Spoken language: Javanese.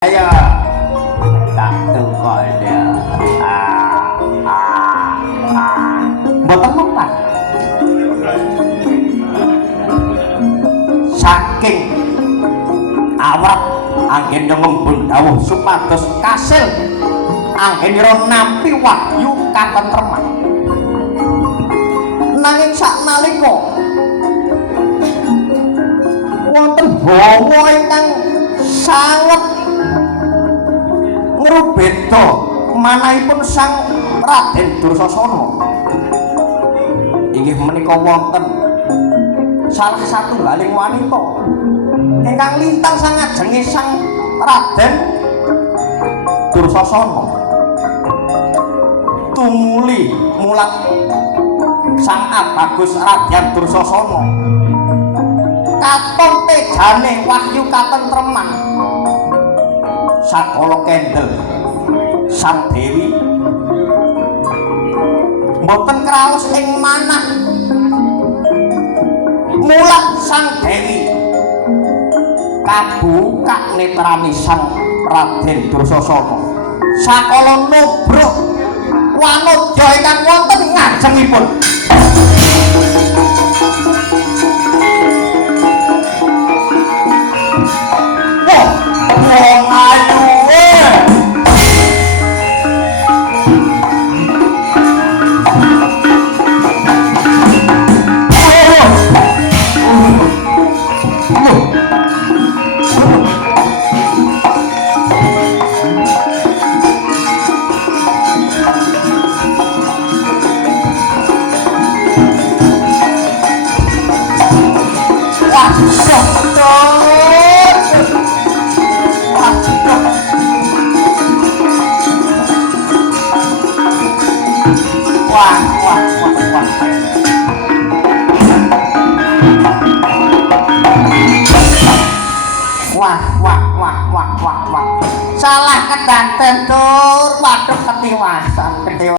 Ayo tak tukoknya mboten mempan saking awak anggen ngembun dawuh supados kasil anggenira nampi wahyu katentreman nanging saknalika wonten hawa ingkang sanget ngrubeda manahipun sang Raden Dursasana inggih menika wonten salah satunggaling wanita ingkang lintang sangajenge sang Raden Dursasana tumuli mulat sang Abagus Raden Dursasana katon tejane wahyu katentreman sakala kendel sang dewi mboten kraos ing manah mulat sang dewi kabukak netrani sang Raden Dursasana sakala nubruk wanodya ingkang wonten ngajengipun wong ayu wah salah kedanten tur waduh ketiwasan